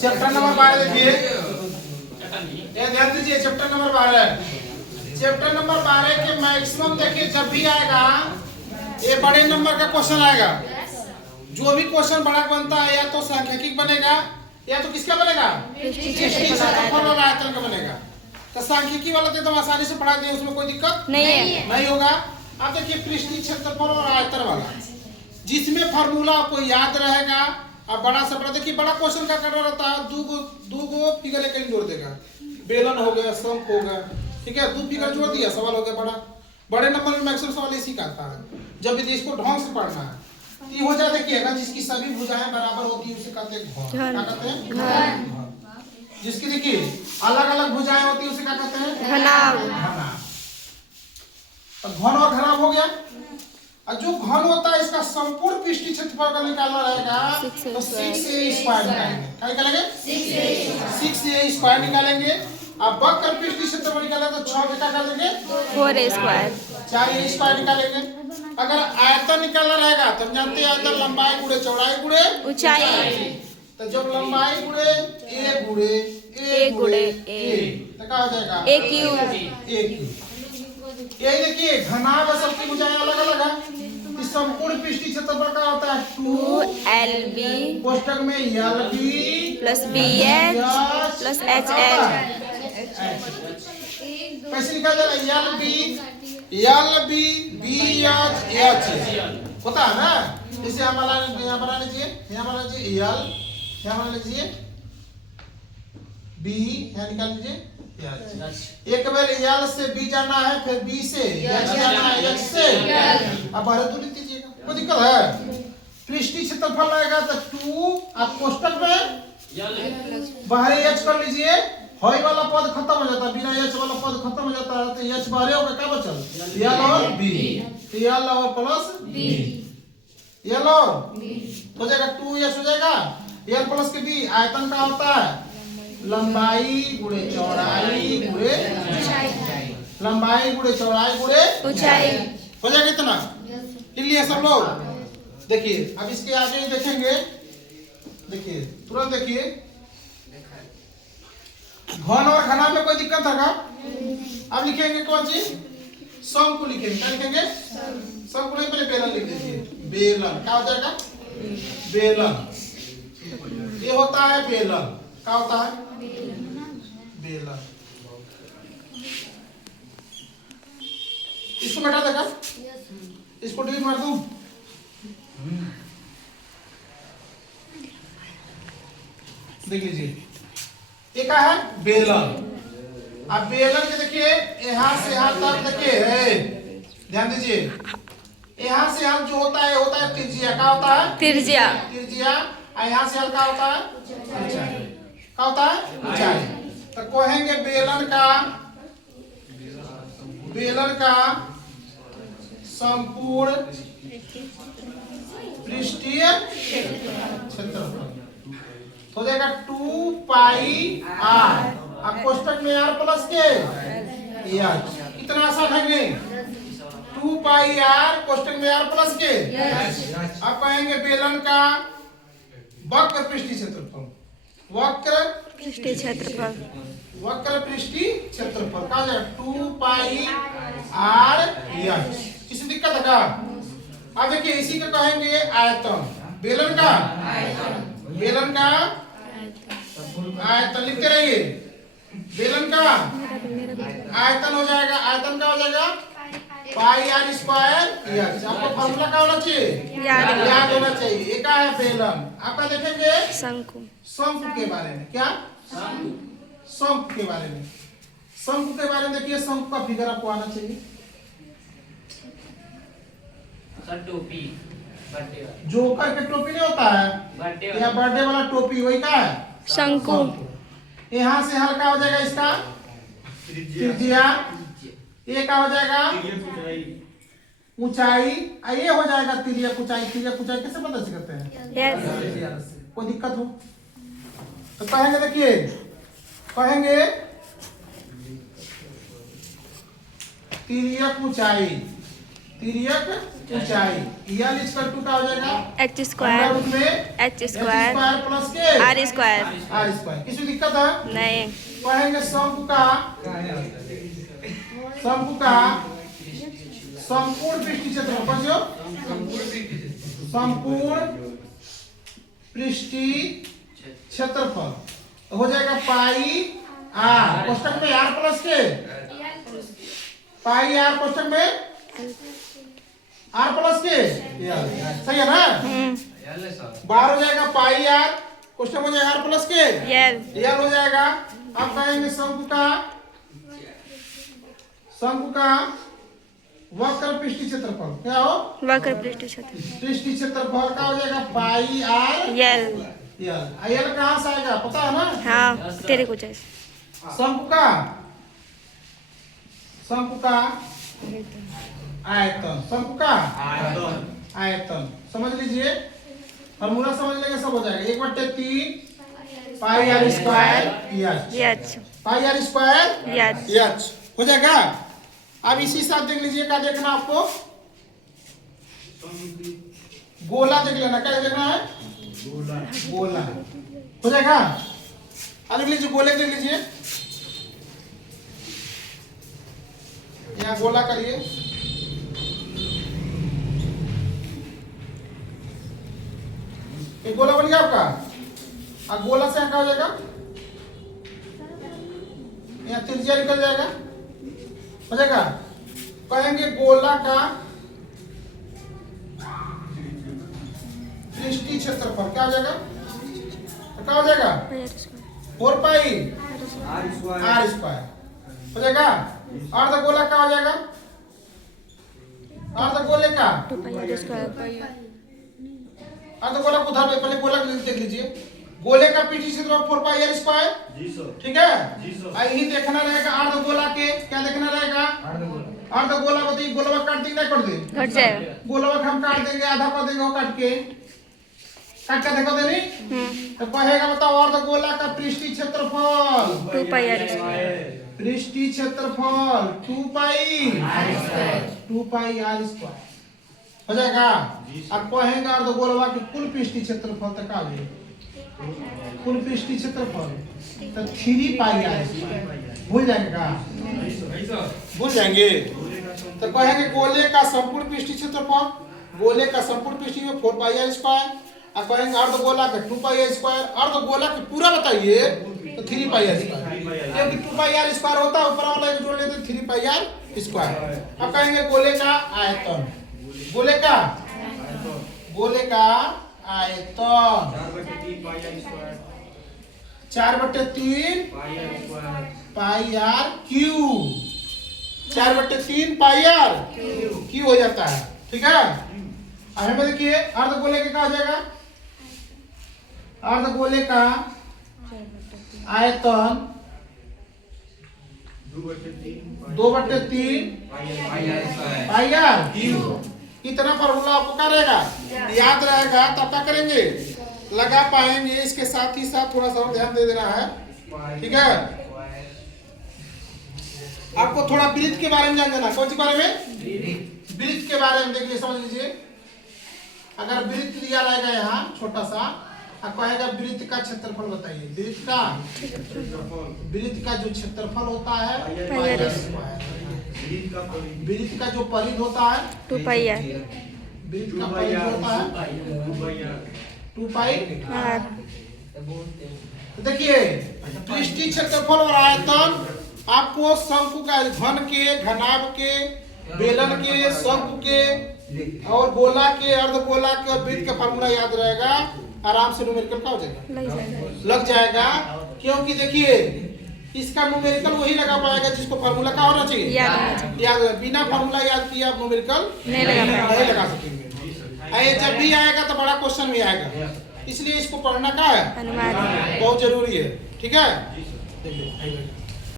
Chapter number 12 देखिए, ये ध्यान दीजिए। चैप्टर नंबर 12, चैप्टर नंबर 12 के मैक्सिमम देखिए जब भी आएगा ये बड़े नंबर का क्वेश्चन आएगा। जो भी क्वेश्चन बड़ा बनता है या तो सांख्यिकी बनेगा या तो किसका बनेगा, क्षेत्रफल और आयतन का बनेगा। तो सांख्यिकी वाला तो एकदम आसानी से पढ़ा दिए, उसमें कोई दिक्कत नहीं होगा। अब देखिए पृष्ठीय क्षेत्रफल और आयतन वाला, जिसमें फार्मूला आपको याद रहेगा। अब बड़ा से बड़ा देखिए, बड़ा क्वेश्चन का करना रहता है, दो गो फिगर एक जोड़ देगा, बेलन हो गया, शंख हो गया, ठीक है, दो फिगर जोड़ दिया, सवाल हो गया बड़ा। बड़े नंबर में मैक्सिमम सवाल इसी का आता है। जब भी इसको ढंग से पढ़ना है ये हो जाए, देखिएगा जिसकी सभी भुजाएं बराबर होती है उसे कहते हैं घन। क्या कहते हैं? घन। जिसकी देखिए अलग अलग भुजाएं होती है उसे क्या कहते हैं? घनाभ। तो घन और घनाभ हो गया। और जो घन होता है इसका संपूर्ण पृष्ठीय क्षेत्रफल का निकालना रहेगा तो 6a स्क्वायर निकालेंगे। क्या निकालेंगे? 6a स्क्वायर निकालेंगे। अब वक्र पृष्ठीय क्षेत्रफल निकालें तो 6 का कर देंगे 4a स्क्वायर, 4a स्क्वायर निकालेंगे। अगर आयतन निकालना रहेगा तो जानते हैं आयतन लंबाई गुणे चौड़ाई गुणे ऊंचाई। तो जब लंबाई गुणे a गुणे a तो क्या हो जाएगा? a cube. यही देखिए घनाभ सबकी भुजाएं अलग अलग है। इस संपूर्ण पृष्ठीय क्षेत्रफल का होता है 2lb कोष्ठक में lb plus bh plus hh। कैसे निकाल देगा? lb bh होता है ना। जैसे यहाँ बना लीजिए, यहाँ बना लीजिए l, यहाँ बना लीजिए b, यहाँ निकाल लीजिए। एक बार l से b जाना है, फिर b से h जाना है, h से अब बारह तो लिख दीजिएगा, कोई दिक्कत है? पृष्ठीय क्षेत्रफल आएगा तो 2 आप कोष्ठक में बाहरी h कर लीजिए, हई वाला पद खत्म हो जाता है, बिना h वाला पद खत्म हो जाता है तो h बाहरी होगा, क्या बचल? l और b, l और प्लस b, l और हो जाएगा 2h हो जाएगा, l प्लस के b। आयतन का होता है लंबाई गुणे चौड़ाई गुणे लंबाई गुणे चौड़ाई गुणे ऊंचाई। हो जाएगा इतना। क्लियर सब लोग? देखिए अब इसके आगे ही देखेंगे, देखिए तुरंत देखिए घन और घनाभ में कोई दिक्कत है का? अब लिखेंगे कौन चीज? शंकु लिखेंगे। क्या लिखेंगे? शंकु नहीं, पहले बेलन लिख दीजिए। बेलन क्या हो जाएगा? बेलन। ये होता है बेलन। क्या होता है? बेलन। इसको बैठा देगा, इसको डिलीट मार दूं। देख लीजिए ये क्या है? बेलन। अब बेलन के देखिए यहाँ से यहाँ तक देखिए है, ध्यान दीजिए, यहाँ से यहाँ जो होता है त्रिज्या। क्या होता है? त्रिज्या। और यहाँ से हल्का होता है ऊंचाई। क्या होता है? ऊंचाई। तो कहेंगे बेलन का संपूर्ण पृष्ठीय क्षेत्रफल हो जाएगा 2 पाई r। अब कोष्ठक में r प्लस के h, कितना आसान है कि 2 पाई r कोष्ठक में r प्लस के। अब कहेंगे बेलन का वक्र पृष्ठीय क्षेत्रफल, वक्र पृष्ठीय क्षेत्रफल का 2 पाई r h। किसी दिक्कत है का? अब देखिए इसी को कहेंगे आयतन। बेलन का आयतन लिखते रहिए। बेलन का आयतन हो जाएगा, आयतन का हो जाएगा पाई r स्क्वायर h। आपको फॉर्मूला क्या होना चाहिए? याद होना चाहिए। ये क्या है? बेलन। आपका देखेंगे शंकु के बारे में। क्या? शंकु के बारे में। शंकु के बारे में देखिए, शंकु का फिगर आपको आना चाहिए। टोपी जोकर के टोपी नहीं होता है या बर्थडे वाला टोपी, वही का है शंकु। यहाँ से हल्का हो जाएगा इसका त्रिज्या, ये क्या हो जाएगा? ऊंचाई। ये हो जाएगा तिर्यक ऊंचाई। तिर्यक ऊंचाई कैसे पता करते हैं? कोई दिक्कत हो तो कहेंगे, देखिए कहेंगे तिर्यक ऊंचाई, तिर्यक ऊंचाई। क्या हो जाएगा? h square plus k r r square. R square. किसी दिक्कत है? नहीं। पढ़ेंगे शंकु का संपूर्ण पृष्ठीय क्षेत्रफल। जो संपूर्ण पृष्ठीय क्षेत्रफल हो जाएगा पाई आर, कोष्टक में आर प्लस के पाई आर, कोष्टक में आर प्लस के, सही है ना? बाहर हो जाएगा पाई आर, कोष्टक हो जाएगा आर प्लस के यल हो जाएगा। अब कहेंगे शंकु का वक्र पृष्ठीय क्षेत्रफल। क्या हो? वक्र पृष्ठीय क्षेत्रफल। पृष्ठीय क्षेत्रफल का हो जाएगा पाई आर यल। यल कहाँ से आएगा पता है ना? हाँ तेरे को जैसे। शंकु का आयतन, शंकु का आयतन समझ लीजिए, फॉर्मूला समझ लेंगे सब हो जाएगा। 1/3 pi r square h. Pi r square h हो जाएगा। अब इसी साथ देख लीजिए, क्या देखना आपको? गोला देख लेना। क्या देखना है? गोला हो जाएगा। अब देख लीजिए, गोले देख लीजिए, यहाँ गोला करिए। एक गोला बन गया आपका। अब गोला से क्या हो जाएगा? यहाँ त्रिज्या निकल जाएगा, हो जाएगा। कहेंगे गोला का पृष्ठीय क्षेत्रफल क्या हो जाएगा? क्या हो जाएगा? 4 पाई आर स्क्वायर हो जाएगा। अर्ध गोला क्या हो जाएगा? अर्ध गोले का टू पाई आर स्क्वायर। अर्ध गोला को उधर पहले गोला देख लीजिए। गोले का पृष्ठीय क्षेत्रफल 4 पाई आर स्क्वायर, ठीक है। यही देखना रहेगा अर्ध गोला के। क्या देखना रहेगा? अर्ध गोला को तो गोलवा काट देंगे, नहीं काट दे घट जाएगा। गोलवा को हम काट देंगे, आधा कर देंगे वो काट के देखो देनी। तो कहेगा बताओ अर्ध गोला का पृष्ठीय क्षेत्रफल 2 पाई आर स्क्वायर। पृष्ठीय क्षेत्रफल 2 पाई आर स्क्वायर हो जाएगा। अब कहेंगे अर्ध गोलवा की कुल पृष्ठीय क्षेत्रफल तक आ गई। कुल पृष्ठीय क्षेत्रफल तो 3 पाई आर स्क्वायर। भूल जाएंगे? भूल जाएंगे। तो कहेंगे गोले का संपूर्ण पृष्ठीय क्षेत्रफल, गोले का संपूर्ण पृष्ठीय में 4 पाई आर स्क्वायर। अब कहेंगे अर्ध गोला का 2 पाई आर स्क्वायर। अर्ध गोला की पूरा बताइए तो 3 पाई आर स्क्वायर, क्योंकि 2 पाई आर स्क्वायर होता है, ऊपर वाला एक जोड़ लेते 3 पाई आर स्क्वायर। अब कहेंगे गोले का आयतन, गोले का आयतन 4/3 pi r cube, 4/3 pi r cube हो जाता है, ठीक है। हमें देखिए अर्ध गोले का क्या हो जाएगा? अर्ध गोले का आयतन 2/3 पाई आर क्यूब। कितना फॉर्मूला आपको क्या रहेगा? याद रहेगा तब क्या करेंगे? लगा पाएंगे। इसके साथ ही साथ थोड़ा सा ध्यान दे देना है, ठीक है। आपको थोड़ा वृत्त के बारे में जान लेना। कौन सी बारे में? वृत्त के बारे में देख लीजिए, समझ लीजिए। अगर वृत्त दिया रहेगा यहाँ छोटा सा, अब कहेगा वृत्त का क्षेत्रफल बताइए। वृत्त का जो क्षेत्रफल होता है पाई आर स्क्वायर। वृत्त का जो परिध होता है 2 पाई आर। वृत्त का परिध होता है 2 पाई आर। तो देखिए पृष्ठीय क्षेत्रफल और आयतन आपको शंकु का घन के, घनाभ के, बेलन के, शंकु के और गोला के, अर्धगोला के और वृत्त का फार्मूला याद रहेगा। आराम से न्यूमेरिकल का हो जाएगा, लग जाएगा। क्योंकि देखिए इसका न्यूमेरिकल वही लगा पाएगा जिसको फार्मूला का होना चाहिए याद। बिना फार्मूला याद किए आप न्यूमेरिकल नहीं लगा सकेंगे। जब भी आएगा तो बड़ा क्वेश्चन भी आएगा, इसलिए इसको पढ़ना का है बहुत जरूरी है, ठीक है।